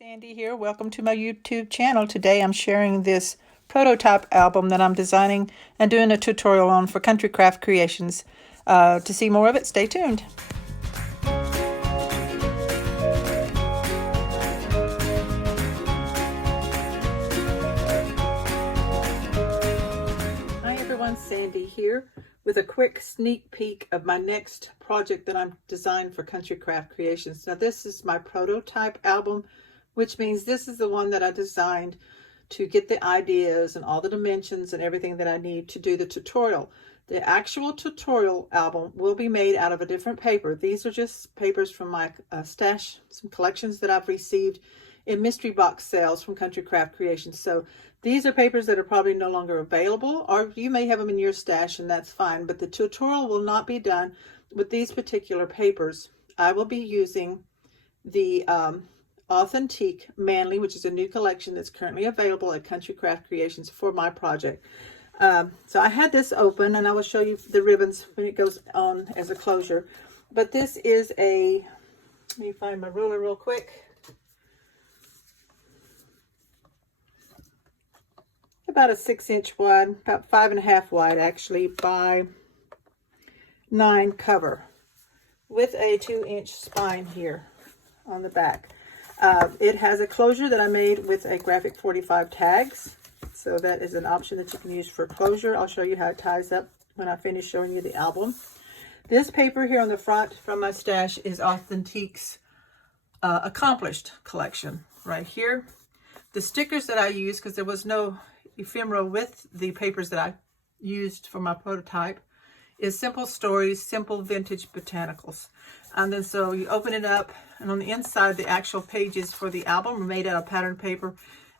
Sandy here. Welcome to my YouTube channel. Today I'm sharing this prototype album that I'm designing and doing a tutorial on for Country Craft Creations. To see more of it, stay tuned. Hi everyone, Sandy here with a quick sneak peek of my next project that I'm designing for Country Craft Creations. Now this is my prototype album, which means this is the one that I designed to get the ideas and all the dimensions and everything that I need to do the tutorial. The actual tutorial album will be made out of a different paper. These are just papers from my stash, some collections that I've received in mystery box sales from Country Craft Creations. So these are papers that are probably no longer available, or you may have them in your stash and that's fine, but the tutorial will not be done with these particular papers. I will be using the Authentique Manly, which is a new collection that's currently available at Country Craft Creations for my project. So I had this open and I will show you the ribbons when it goes on as a closure. But this is a, let me find my ruler real quick. About a 6-inch wide, about 5.5 wide actually, by 9 cover with a 2-inch spine here on the back. It has a closure that I made with a graphic 45 tags. So that is an option that you can use for closure. I'll show you how it ties up when I finish showing you the album. This paper here on the front from my stash is Authentique's Accomplished collection right here. The stickers that I use, because there was no ephemera with the papers that I used for my prototype, is Simple Stories, Simple Vintage Botanicals. And then so you open it up, and on the inside the actual pages for the album are made out of pattern paper,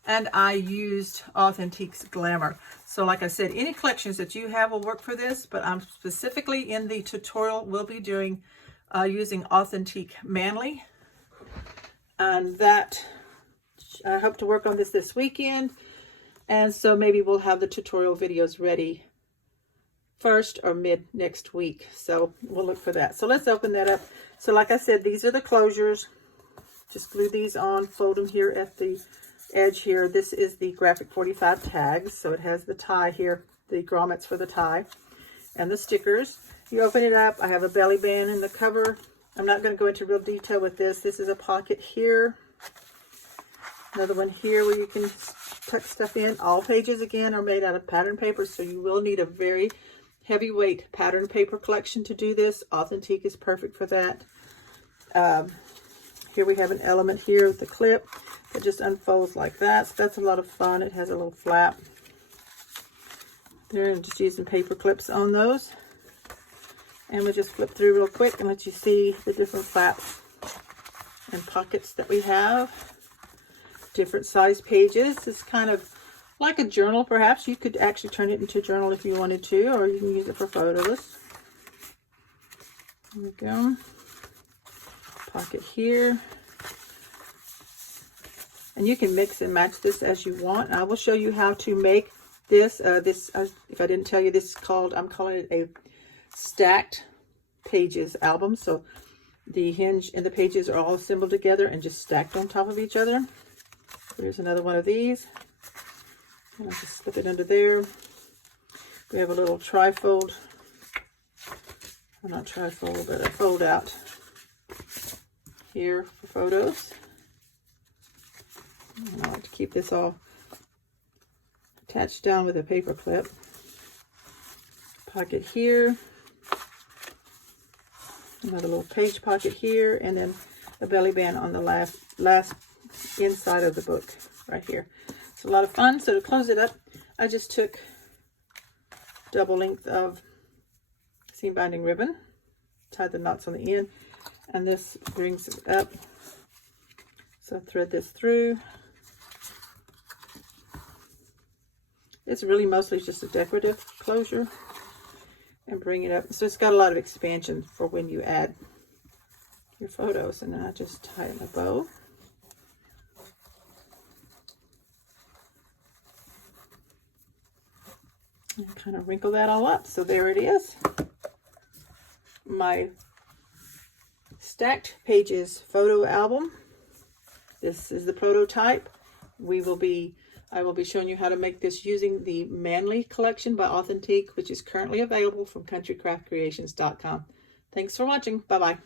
and I used Authentique's Glamour. So like I said, any collections that you have will work for this, but I'm specifically in the tutorial will be doing using Authentique Manly, and that I hope to work on this weekend, and so maybe we'll have the tutorial videos ready first or mid next week. So we'll look for that. So let's open that up. So like I said, these are the closures. Just glue these on, fold them here at the edge here. This is the graphic 45 tags. So it has the tie here, the grommets for the tie, and the stickers. You open it up. I have a belly band in the cover. I'm not going to go into real detail with this. This is a pocket here. Another one here where you can tuck stuff in. All pages again are made out of pattern paper, so you will need a very heavyweight pattern paper collection to do this. Authentique is perfect for that. Here we have an element here with the clip that just unfolds like that. So that's a lot of fun. It has a little flap there, and just using paper clips on those. And we'll just flip through real quick and let you see the different flaps and pockets that we have. Different size pages. This is kind of like a journal, perhaps. You could actually turn it into a journal if you wanted to, or you can use it for photos. There we go. Pocket here. And you can mix and match this as you want. I will show you how to make this. If I didn't tell you, this is called, I'm calling it a stacked pages album. So the hinge and the pages are all assembled together and just stacked on top of each other. Here's another one of these. And I'll just slip it under there. We have a little trifold. Well, not trifold, but a fold out here for photos. And I like to keep this all attached down with a paper clip. Pocket here. Another little page pocket here, and then a belly band on the last inside of the book right here. It's a lot of fun. So to close it up, I just took double length of seam binding ribbon, tied the knots on the end, and this brings it up. So thread this through. It's really mostly just a decorative closure, and bring it up. So it's got a lot of expansion for when you add your photos. And then I just tie it in a bow. And kind of wrinkle that all up. So there it is. My stacked pages photo album. This is the prototype. I will be showing you how to make this using the Manly Collection by Authentique, which is currently available from countrycraftcreations.com. Thanks for watching. Bye-bye.